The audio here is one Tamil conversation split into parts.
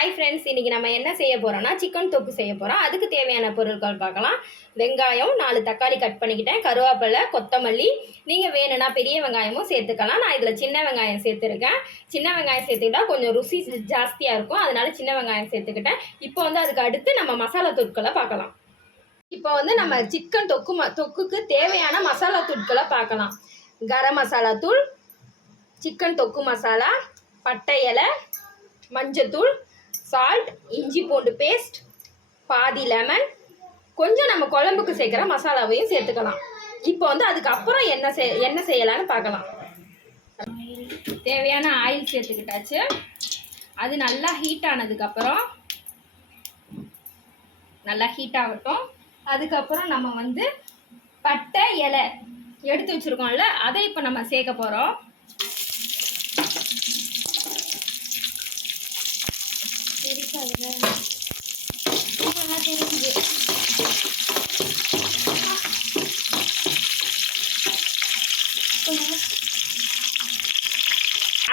ஹாய் ஃப்ரெண்ட்ஸ், இன்றைக்கி நம்ம என்ன செய்ய போகிறோம்னா சிக்கன் தொக்கு செய்ய போகிறோம். அதுக்கு தேவையான பொருட்கள் பார்க்கலாம். வெங்காயம் 4 தக்காளி கட் பண்ணிக்கிட்டேன், கருவேப்பிலை, கொத்தமல்லி. நீங்கள் வேணும்னா பெரிய வெங்காயமும் சேர்த்துக்கலாம். நான் இதில் சின்ன வெங்காயம் சேர்த்துருக்கேன். சின்ன வெங்காயம் சேர்த்துக்கிட்டா கொஞ்சம் ருசி ஜாஸ்தியாக இருக்கும், அதனால சின்ன வெங்காயம் சேர்த்துக்கிட்டேன். இப்போ அதுக்கு அடுத்து நம்ம மசாலா தூட்களை பார்க்கலாம். இப்போ நம்ம சிக்கன் தொக்குக்கு தேவையான மசாலா தூட்களை பார்க்கலாம். கரம் மசாலா தூள், சிக்கன் தொக்கு மசாலா, பட்டை இலை, மஞ்சத்தூள், சால்ட், இஞ்சி பூண்டு பேஸ்ட், பாதி லெமன், கொஞ்சம் நம்ம குழம்புக்கு சேர்க்குற மசாலாவையும் சேர்த்துக்கலாம். இப்போ அதுக்கப்புறம் என்ன செய்யலான்னு பார்க்கலாம். தேவையான ஆயில் சேர்த்துக்கிட்டாச்சு. அது நல்லா ஹீட் ஆனதுக்கப்புறம் நல்லா ஹீட் ஆகட்டும். அதுக்கப்புறம் நம்ம பட்டை இலை எடுத்து வச்சுருக்கோம்ல, அதை இப்போ நம்ம சேர்க்க போகிறோம்.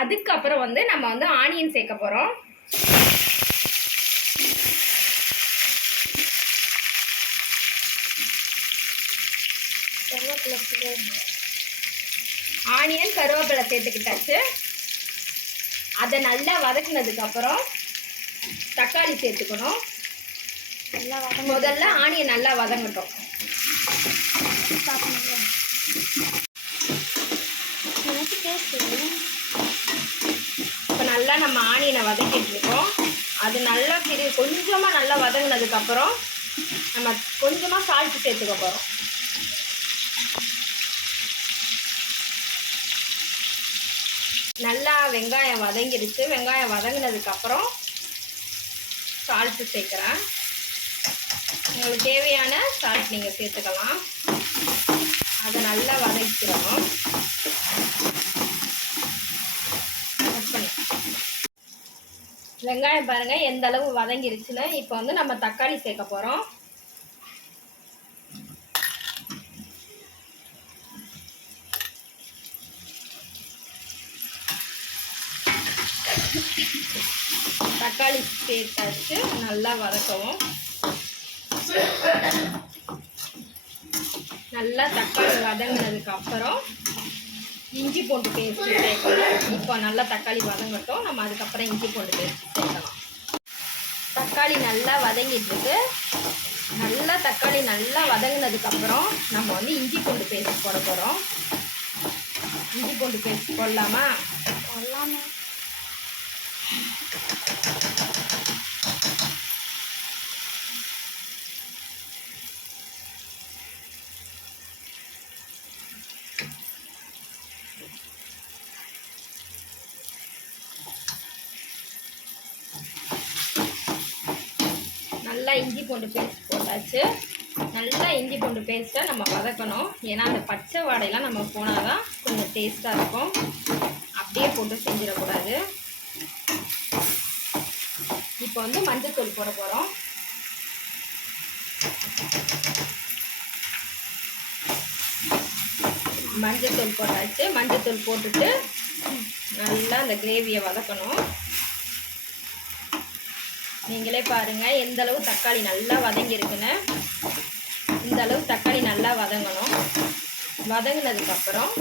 அதுக்கப்புறம் நம்ம ஆனியன் சேர்க்க போறோம். ஆனியன் கருவேப்பிலை சேர்த்துக்கிட்டாச்சு. அதை நல்லா வதக்கினதுக்கு அப்புறம் தக்காளி சேர்த்துக்கணும். முதல்ல ஆனியன் நல்லா வதங்கட்டும். இப்போ நல்லா நம்ம ஆனியனை வதக்கிட்டு இருக்கோம். அது நல்லா கொஞ்சமாக நல்லா வதங்கினதுக்கப்புறம் நம்ம கொஞ்சமாக சால்ட் சேர்த்துக்க போகிறோம். நல்லா வெங்காயம் வதங்கிடுச்சு. வெங்காயம் வதங்கினதுக்கப்புறம் சால்ட்டு சேர்க்குறேன். உங்களுக்கு தேவையான சால்ட் நீங்கள் சேர்த்துக்கலாம். அதை நல்லா வதக்கிறோம். வெங்காயம் பாருங்கள் எந்த அளவு வதங்கிருச்சுன்னு. இப்போ நம்ம தக்காளி சேர்க்க போகிறோம். தக்காளி சேர்த்தாச்சு. நல்லா வதக்கவும். நல்லா தக்காளி வதங்கினதுக்கு அப்புறம் இஞ்சி பூண்டு பேஸ்ட் சேர்க்கணும். இப்போ நல்லா தக்காளி வதங்கட்டும். நம்ம அதுக்கப்புறம் இஞ்சி பூண்டு பேஸ்ட் சேர்க்கலாம். தக்காளி நல்லா வதங்கிட்டு இருக்கு. நல்லா தக்காளி நல்லா வதங்கினதுக்கப்புறம் நம்ம இஞ்சி பூண்டு பேஸ்ட் போட போகிறோம். இஞ்சி பூண்டு பேஸ்ட் போடலாமா? நல்லா இஞ்சி பூண்டு பேஸ்ட் போட்டாச்சு. நல்லா இஞ்சி பூண்டு பேஸ்ட்டை நம்ம வதக்கணும். ஏன்னா அந்த பச்சை வாடையெல்லாம் நம்ம போனால் தான் கொஞ்சம் டேஸ்ட்டாக இருக்கும். அப்படியே போட்டு செஞ்சிடக்கூடாது. இப்போ மஞ்சத்தூள் போட போகிறோம். மஞ்சத்தூள் போட்டாச்சு. மஞ்சத்தூள் போட்டுட்டு நல்லா அந்த கிரேவியை வதக்கணும். நீங்களே பாருங்கள் எந்த அளவு தக்காளி நல்லா வதங்கியிருக்குன்னு. இந்த அளவு தக்காளி நல்லா வதங்கணும். வதங்கினதுக்கப்புறம்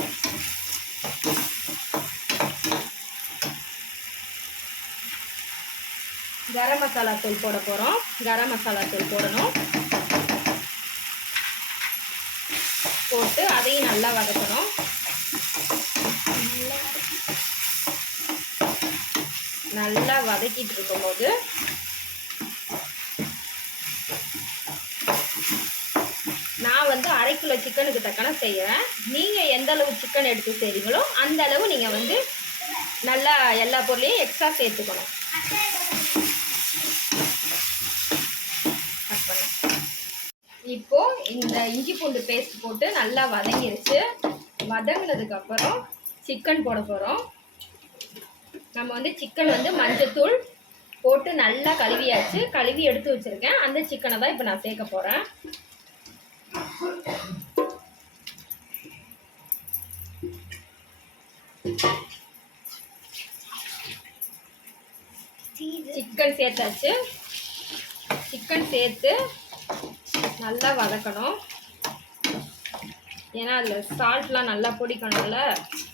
கரம் மசாலா தூள் போட போகிறோம். கரம் மசாலா தூள் போடணும். போட்டு அதையும் நல்லா வதக்கணும். நல்லா வதக்கிட்டு இருக்கும்போது நான் 1/2 கிலோ சிக்கனுக்கு தக்கன செய்கிறேன். நீங்கள் எந்த அளவு சிக்கன் எடுத்து செய்கிறீங்களோ அந்த அளவு நீங்கள் நல்லா எல்லா பொருளையும் எக்ஸ்ட்ரா சேர்த்துக்கணும். இப்போ இந்த இஞ்சி பூண்டு பேஸ்ட் போட்டு நல்லா வதங்கிருச்சு. வதங்கினதுக்கப்புறம் சிக்கன் போட போகிறோம். நம்ம சிக்கன் மஞ்சத்தூள் போட்டு நல்லா கழுவியாச்சு. கழுவி எடுத்து வச்சுருக்கேன். அந்த சிக்கனை தான் இப்போ நான் சேர்க்க போகிறேன். சிக்கன் சிக்கன் சேர்த்தாச்சு. சிக்கன் சேர்த்து நல்லா வதக்கணும். ஏன்னா அதில் சால்ட்லாம் நல்லா பிடிக்கணும்ல,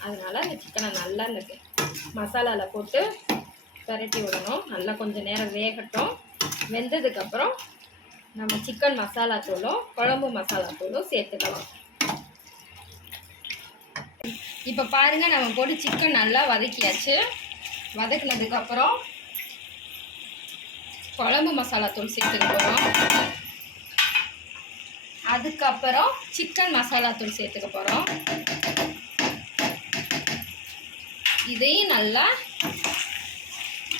அதனால இந்த சிக்கனை நல்லா இந்த மசாலாவில் போட்டு பரட்டி விடணும். நல்லா கொஞ்சம் நேரம் வேகட்டும். வெந்ததுக்கப்புறம் நம்ம சிக்கன் மசாலா தூளும் குழம்பு மசாலா தூளும் சேர்த்துக்கலாம். இப்போ பாருங்கள், நம்ம போட்டு சிக்கன் நல்லா வதக்கியாச்சு. வதக்கினதுக்கப்புறம் குழம்பு மசாலா தூள் சேர்த்துக்க போகிறோம். அதுக்கப்புறம் சிக்கன் மசாலா தூள் சேர்த்துக்க போகிறோம். இதையும் நல்லா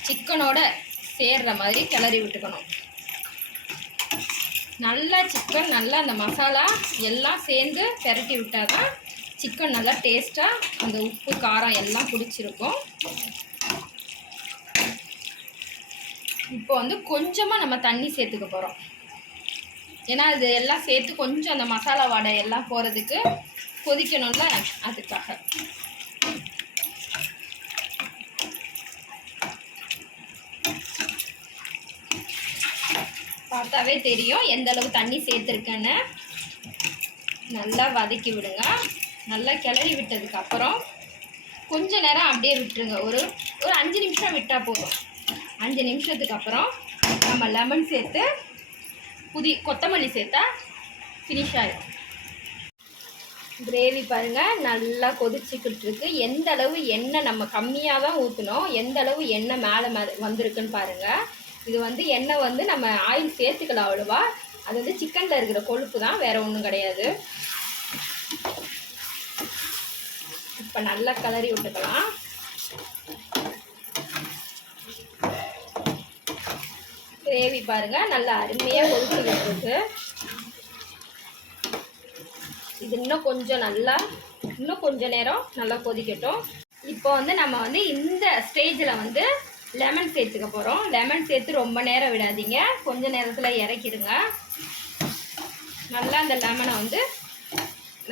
சிக்கனோட சேர்ற மாதிரி கிளறி விட்டுக்கணும். நல்லா சிக்கன் நல்லா அந்த மசாலா எல்லாம் சேர்ந்து பெரட்டி விட்டால் தான் சிக்கன் நல்லா டேஸ்ட்டாக அந்த உப்பு காரம் எல்லாம் பிடிச்சிருக்கும். இப்போ வந்து கொஞ்சமாக நம்ம தண்ணி சேர்த்துக்க போகிறோம். ஏன்னா இது எல்லாம் சேர்த்து கொஞ்சம் அந்த மசாலா வாடை எல்லாம் போகிறதுக்கு கொதிக்கணும்ல, அதுக்காக. பார்த்தாவே தெரியும் எந்த அளவு தண்ணி சேர்த்துருக்கேன்னு. நல்லா வதக்கி விடுங்க. நல்லா கிளறி விட்டதுக்கப்புறம் கொஞ்ச நேரம் அப்படியே விட்டுருங்க. ஒரு 5 நிமிஷம் விட்டால் போதும். 5 நிமிஷத்துக்கு அப்புறம் நம்ம லெமன் சேர்த்து கொத்தமல்லி சேர்த்தா ஃபினிஷ் ஆகிடும். கிரேவி பாருங்கள் நல்லா கொதிச்சுக்கிட்டு இருக்கு. எந்த அளவு எண்ணெய் நம்ம கம்மியாக தான் ஊற்றணும், எந்த அளவு எண்ணெய் மேலே வந்திருக்குன்னு பாருங்கள். இது வந்து எண்ணெய் வந்து நம்ம ஆயில் சேர்த்துக்கலாம் அவ்வளோவா. அது வந்து சிக்கனில் இருக்கிற கொழுப்பு தான், வேறு ஒன்றும் கிடையாது. இப்போ நல்லா கிளறி விட்டுக்கலாம். கிரேவி பாருங்கள் நல்லா அருமையாக கொதிச்சு விட்டுருக்கு. இது இன்னும் கொஞ்சம் நேரம் நல்லா கொதிக்கட்டும். இப்போ வந்து நம்ம வந்து இந்த ஸ்டேஜில் வந்து லெமன் சேர்த்துக்க போகிறோம். லெமன் சேர்த்து ரொம்ப நேரம் விடாதீங்க, கொஞ்சம் நேரத்தில் இறக்கிடுங்க. நல்லா அந்த லெமனை வந்து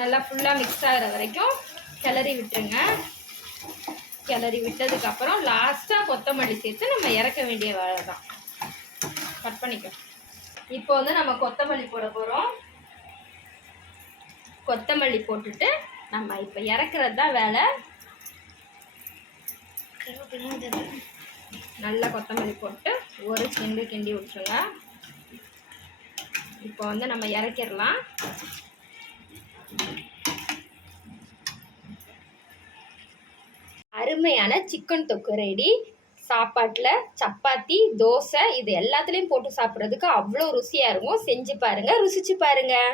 நல்லா ஃபுல்லாக மிக்ஸ் ஆகிற வரைக்கும் கிளறி விட்டுருங்க. கிளறி விட்டதுக்கப்புறம் லாஸ்ட்டாக கொத்தமல்லி சேர்த்து நம்ம இறக்க வேண்டிய வேலை தான். கட் பண்ணிக்க. இப்போ வந்து நம்ம கொத்தமல்லி போட போகிறோம். கொத்தமல்லி போட்டுட்டு நம்ம இப்போ இறக்குறது தான் வேலை. நல்லா கொத்தமல்லி போட்டு ஒரு கிண்டி விட்டுருங்க. இப்போ வந்து நம்ம இறக்கிடலாம். அருமையான சிக்கன் தொக்கு ரெடி. சாப்பாட்டில் சப்பாத்தி, தோசை இது எல்லாத்துலேயும் போட்டு சாப்பிட்றதுக்கு அவ்வளோ ருசியாக இருக்கும். செஞ்சு பாருங்கள், ருசிச்சு பாருங்கள்.